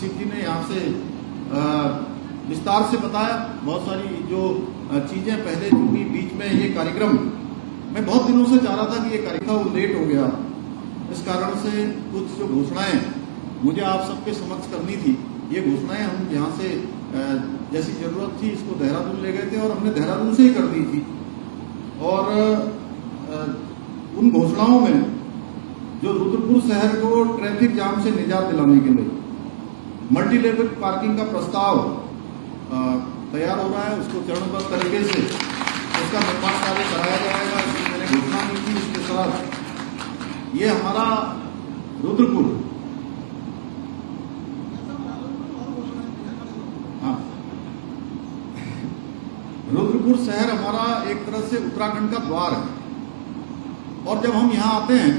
शिव जी ने यहाँ से विस्तार से बताया। बहुत सारी जो चीजें पहले जो भी बीच में ये कार्यक्रम, मैं बहुत दिनों से चाह रहा था कि ये कार्यक्रम वो लेट हो गया, इस कारण से कुछ जो घोषणाएं मुझे आप सबके समक्ष करनी थी, ये घोषणाएं हम यहाँ से जैसी जरूरत थी इसको देहरादून ले गए थे और हमने देहरादून से ही कर दी थी। और उन घोषणाओं में जो रुद्रपुर शहर को ट्रैफिक जाम से निजात दिलाने के लिए मल्टी लेवल पार्किंग का प्रस्ताव तैयार हो रहा है, उसको चरणबद्ध तरीके से उसका निर्माण कार्य कराया जाएगा। इसकी मैंने घोषणा की थी। इसके साथ ये हमारा रुद्रपुर, हाँ, रुद्रपुर शहर हमारा एक तरह से उत्तराखंड का द्वार है। और जब हम यहाँ आते हैं,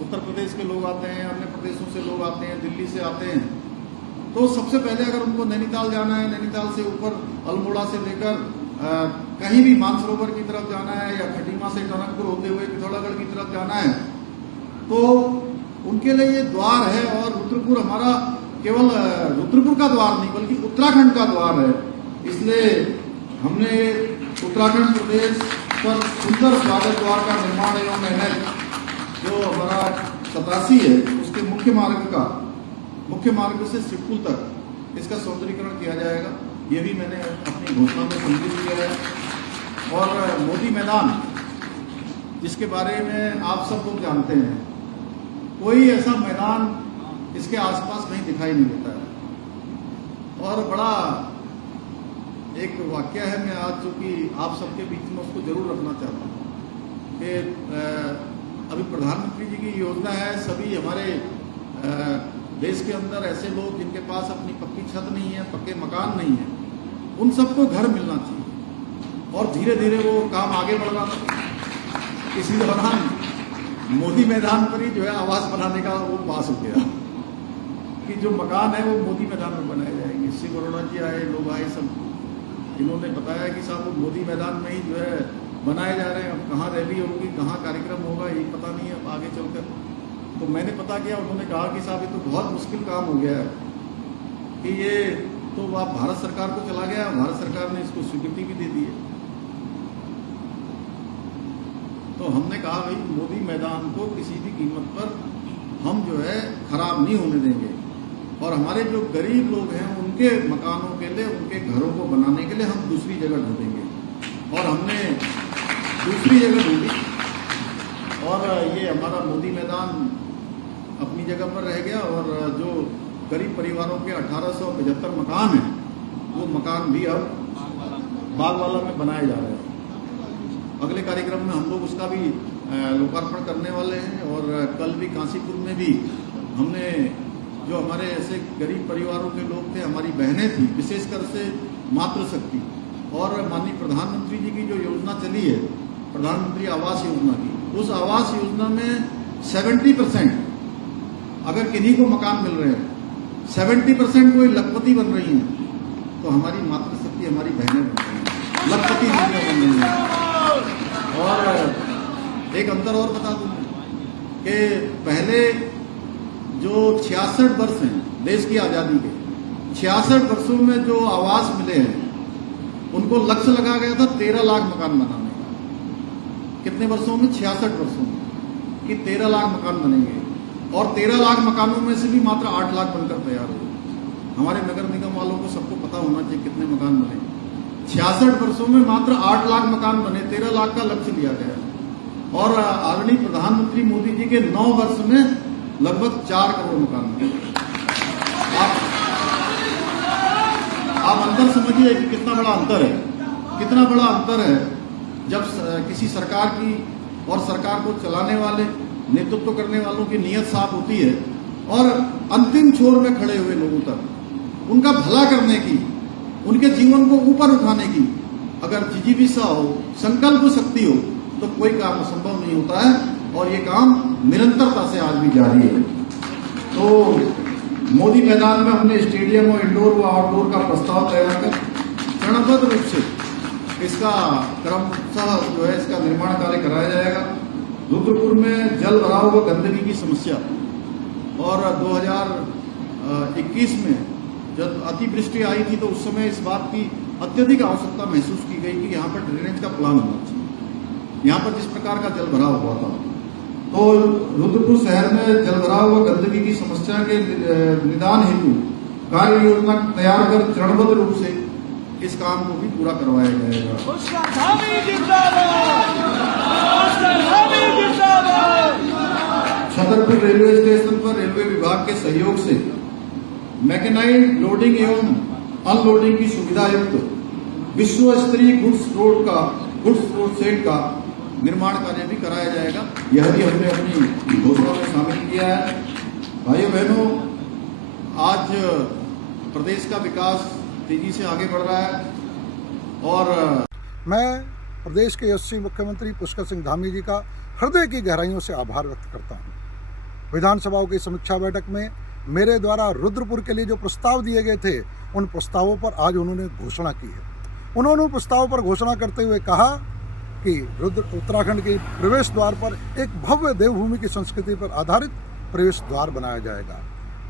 उत्तर प्रदेश के लोग आते हैं, अन्य प्रदेशों से लोग आते हैं, दिल्ली से आते हैं, तो सबसे पहले अगर उनको नैनीताल जाना है, नैनीताल से ऊपर अल्मोड़ा से लेकर कहीं भी मानसरोवर की तरफ जाना है या खटीमा से टनकपुर होते हुए पिथौरागढ़ की तरफ जाना है, तो उनके लिए ये द्वार है। और रुद्रपुर हमारा केवल रुद्रपुर का द्वार नहीं बल्कि उत्तराखंड का द्वार है। इसलिए हमने उत्तराखंड प्रदेश पर सुंदर स्वागत द्वार का निर्माण एवं NH जो हमारा 87 है उसके मुख्य मार्ग से सिडकुल तक इसका सौंदर्यीकरण किया जाएगा। ये भी मैंने अपनी घोषणा में सम्मिलित किया है। और मोदी मैदान, जिसके बारे में आप सब लोग जानते हैं, कोई ऐसा मैदान इसके आसपास कहीं दिखाई नहीं देता है। और बड़ा एक वाक्य है, मैं आज चूंकि आप सबके बीच में उसको जरूर रखना चाहता हूँ कि अभी प्रधानमंत्री जी की योजना है, सभी हमारे देश के अंदर ऐसे लोग जिनके पास अपनी पक्की छत नहीं है, पक्के मकान नहीं है, उन सबको घर मिलना चाहिए। और धीरे धीरे वो काम आगे बढ़ रहा था। इसी दौरान मोदी मैदान पर ही जो है आवास बनाने का वो पास हो गया कि जो मकान है वो मोदी मैदान में बनाए जाएंगे। शिव अरोड़ा जी आए, लोग आए, सब इन्होंने बताया कि साहब वो मोदी मैदान में ही जो है बनाए जा रहे हैं। अब कहाँ रैली होगी, कहाँ कार्यक्रम होगा, ये पता नहीं है अब आगे चलकर। तो मैंने पता किया, उन्होंने कहा कि साहब ये तो बहुत मुश्किल काम हो गया है कि ये तो आप भारत सरकार को चला गया, भारत सरकार ने इसको स्वीकृति भी दे दी है। तो हमने कहा भाई मोदी मैदान को किसी भी कीमत पर हम जो है खराब नहीं होने देंगे। और हमारे जो गरीब लोग हैं उनके मकानों के लिए, उनके घरों को बनाने के लिए हम दूसरी जगह ढूंढेंगे। और हमने दूसरी जगह ढूंढी और ये हमारा मोदी मैदान अपनी जगह पर रह गया। और जो गरीब परिवारों के 1875 मकान हैं, वो मकान भी अब बागवाला में बनाए जा रहे हैं। अगले कार्यक्रम में हम लोग उसका भी लोकार्पण करने वाले हैं। और कल भी काशीपुर में भी हमने जो हमारे ऐसे गरीब परिवारों के लोग थे, हमारी बहनें थी, विशेषकर से मातृशक्ति, और माननीय प्रधानमंत्री जी की जो योजना चली है, प्रधानमंत्री आवास योजना की, उस आवास योजना में 70% अगर किन्हीं को मकान मिल रहे हैं, 70% कोई लखपति बन रही हैं, तो हमारी मातृशक्ति, हमारी बहनें बन रही हैं, लखपति दीदियां बन रही हैं। और एक अंतर और बता दूं कि पहले जो 66 वर्ष हैं देश की आजादी के, 66 वर्षों में जो आवास मिले हैं, उनको लक्ष्य लगा गया था 13 लाख मकान बनाने का। कितने वर्षों में? 66 वर्षों में, कि 13 लाख मकान बनेंगे। और 13 लाख मकानों में से भी मात्र 8 लाख बनकर तैयार हुए। हमारे नगर निगम वालों को सबको पता होना चाहिए कितने मकान बने। 66 वर्षों में मात्र 8 लाख मकान बने, 13 लाख का लक्ष्य लिया गया। और आदरणीय प्रधानमंत्री मोदी जी के 9 वर्ष में लगभग 4 करोड़ मकान बने। आप अंतर समझिए कि कितना बड़ा अंतर है, कितना बड़ा अंतर है जब किसी सरकार की और सरकार को चलाने वाले, नेतृत्व करने वालों की नीयत साफ होती है और अंतिम छोर में खड़े हुए लोगों तक उनका भला करने की, उनके जीवन को ऊपर उठाने की अगर जिजीविषा हो, संकल्प शक्ति हो, तो कोई काम असंभव नहीं होता है। और ये काम निरंतरता से आज भी जारी है। तो मोदी मैदान में हमने स्टेडियम और इंडोर व आउटडोर का प्रस्ताव तैयार कर चरणबद्ध रूप से इसका क्रमशः जो है इसका निर्माण कार्य कराया जाएगा। रुद्रपुर में जल भराव व गंदगी की समस्या और 2021 21 में जब अतिवृष्टि आई थी तो उस समय इस बात की अत्यधिक आवश्यकता महसूस की गई कि यहाँ पर ड्रेनेज का प्लान होना चाहिए। यहाँ पर जिस प्रकार का जल भराव हुआ था, तो रुद्रपुर शहर में जल भराव व गंदगी की समस्या के निदान हेतु कार्य योजना तैयार कर चरणबद्ध रूप से इस काम को भी पूरा करवाया जाएगा। छतरपुर रेलवे स्टेशन पर रेलवे विभाग के सहयोग से मैकेनाइज्ड लोडिंग एवं अनलोडिंग की सुविधा युक्त विश्व स्तरीय गुड्स रोड सेट का निर्माण कार्य भी कराया जाएगा। यह भी हमने अपनी घोषणा में शामिल किया है। भाइयों बहनों, आज प्रदेश का विकास तेजी से आगे बढ़ रहा है और मैं प्रदेश के यशस्वी मुख्यमंत्री पुष्कर सिंह धामी जी का हृदय की गहराइयों से आभार व्यक्त करता हूँ। विधानसभाओं की समीक्षा बैठक में मेरे द्वारा रुद्रपुर के लिए जो प्रस्ताव दिए गए थे, उन प्रस्तावों पर आज उन्होंने घोषणा की है। उन्होंने उन प्रस्तावों पर घोषणा करते हुए कहा कि उत्तराखंड के प्रवेश द्वार पर एक भव्य देवभूमि की संस्कृति पर आधारित प्रवेश द्वार बनाया जाएगा।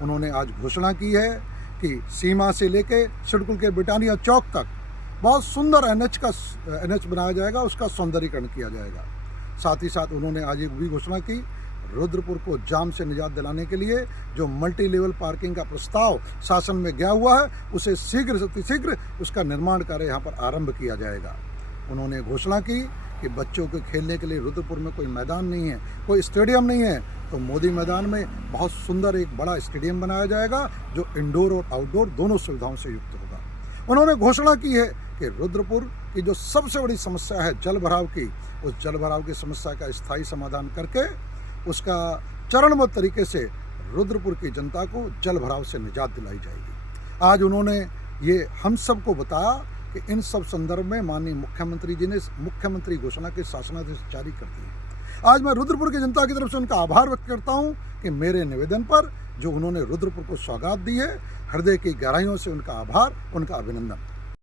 उन्होंने आज घोषणा की है कि सीमा से लेके सिडकुल के बिटानिया चौक तक बहुत सुंदर एनएच बनाया जाएगा, उसका सौंदर्यीकरण किया जाएगा। साथ ही साथ उन्होंने आज एक भी घोषणा की, रुद्रपुर को जाम से निजात दिलाने के लिए जो मल्टी लेवल पार्किंग का प्रस्ताव शासन में गया हुआ है, उसे शीघ्र से शीघ्र उसका निर्माण कार्य यहाँ पर आरंभ किया जाएगा। उन्होंने घोषणा की कि बच्चों के खेलने के लिए रुद्रपुर में कोई मैदान नहीं है, कोई स्टेडियम नहीं है, तो मोदी मैदान में बहुत सुंदर एक बड़ा स्टेडियम बनाया जाएगा जो इंडोर और आउटडोर दोनों सुविधाओं से युक्त होगा। उन्होंने घोषणा की है कि रुद्रपुर की जो सबसे बड़ी समस्या है जल भराव की, उस जल भराव की समस्या का स्थायी समाधान करके उसका चरणबद्ध तरीके से रुद्रपुर की जनता को जल भराव से निजात दिलाई जाएगी। आज उन्होंने ये हम सबको बताया कि इन सब संदर्भ में माननीय मुख्यमंत्री जी ने मुख्यमंत्री घोषणा के शासनादेश जारी कर दिए। आज मैं रुद्रपुर की जनता की तरफ से उनका आभार व्यक्त करता हूं कि मेरे निवेदन पर जो उन्होंने रुद्रपुर को सौगात दी है, हृदय की गहराइयों से उनका आभार, उनका अभिनंदन।